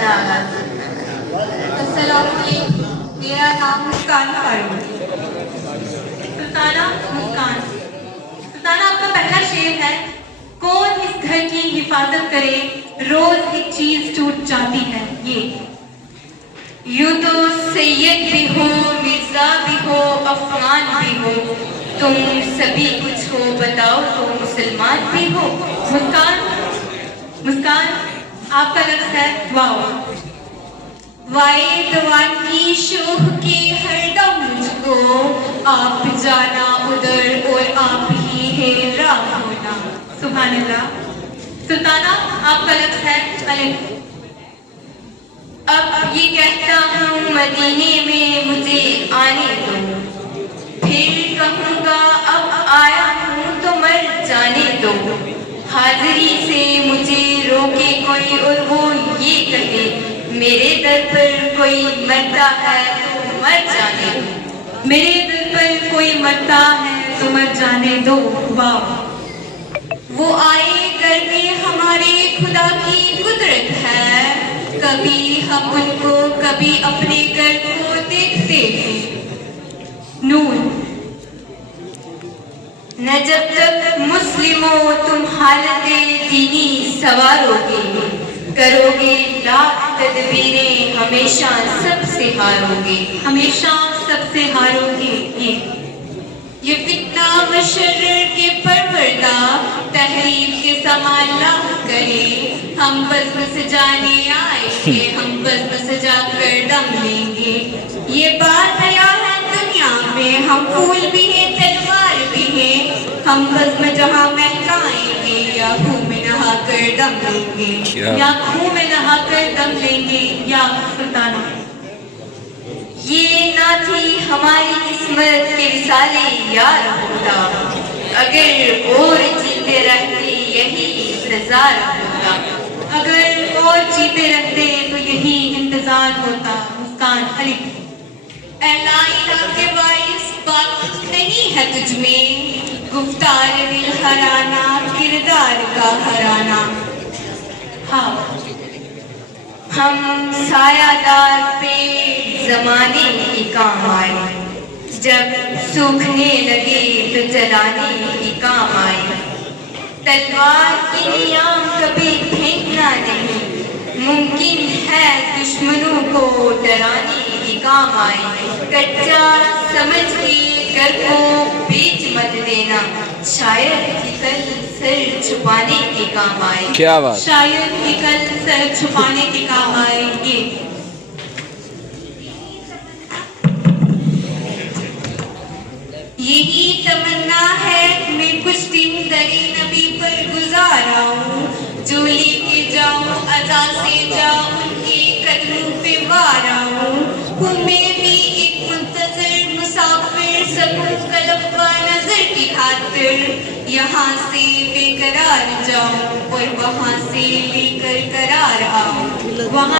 गाना आगाज। अस्सलाम वालेकुम, मेरा नाम मुस्कान फारूक। सुल्ताना मुस्कान। सुल्ताना, आपका पहला शेर है, कौन इस घर की हिफाजत करे, रोज एक चीज टूट जाती है। ये यूं तो सैयद भी हो, मिर्जा भी हो, अफगान भी हो, तुम सभी कुछ हो, बताओ तो मुसलमान भी हो। मुस्कान, मुस्कान, आपका लफ्ज़ है वाओ। वाए दवान की शोह के हरदम मुझको, आप जाना उधर और आप ही है राह होना। सुभान अल्लाह। सुल्ताना, आपका लफ्ज़ है अलिफ। अब ये कहता हूँ मदीने में मुझे आने दो, फिर कहूँगा अब आया हूँ तो मर जाने दो। हाजिरी से मुझे रोके कोई और वो ये कहे, मेरे दर पर कोई मरता है तो मर जाने दो। मेरे दर पर कोई मरता है तो मर जाने दो। वाह, वो आए घर में हमारे खुदा की कुदरत है, कभी हम उनको कभी अपने घर को देखते हैं। नून, न जब तक मुस्लिमों तुम हालते दीनी सवारोगे, करोगे लाख तदबीरें हमेशा सबसे हारोगे, हमेशा सबसे हारोगे। ये फितना मशर्रर के परवरदा तहरीर के समाला करे, हम बज़्म सजाने आएंगे, हम बज़्म सजा कर दम लेंगे। ये बात आया है दुनिया में, हम फूल भी हैं तलवार भी हैं, हम बज़्म जहाँ महकाएंगे या खूह में नहा कर दम लेंगे, या खूह में नहा कर दम लेंगे। या सुल्ताना, ये ना थी हमारी किस्मत के विसाले यार होता, अगर और जीते रहते यही इंतजार होता, अगर और जीते रहते तो यही इंतजार होता। मुस्कान अली। एलाइना के वारिस बात नहीं है तुझ में, गुफ्तार दिल हराना किरदार का हराना। हाँ, हम सायादार पे जमाने के काम आए, जब सूखने लगे तो जलाने के काम आए। तलवार की नियाम कभी फेंकना नहीं, मुमकिन है दुश्मनों को डराने के काम आए। कच्चा समझ के घर को बेच मत देना, शायद कि कल सर छुपाने के काम आए। क्या बात, शायद कि कल सर छुपाने के काम आएंगे। यही तमन्ना है मैं कुछ दिन दरे नबी पर गुजाराऊं, जो लेके जाऊं अदा से जाऊं उनके कदमों पे वाराऊं। हूँ मैं भी एक मुंतज़िर मुसाफिर, सकूं कलब्बा नजर की खातिर, यहाँ से बेकरार जाऊं और वहाँ से लेकर करार आऊं। वहाँ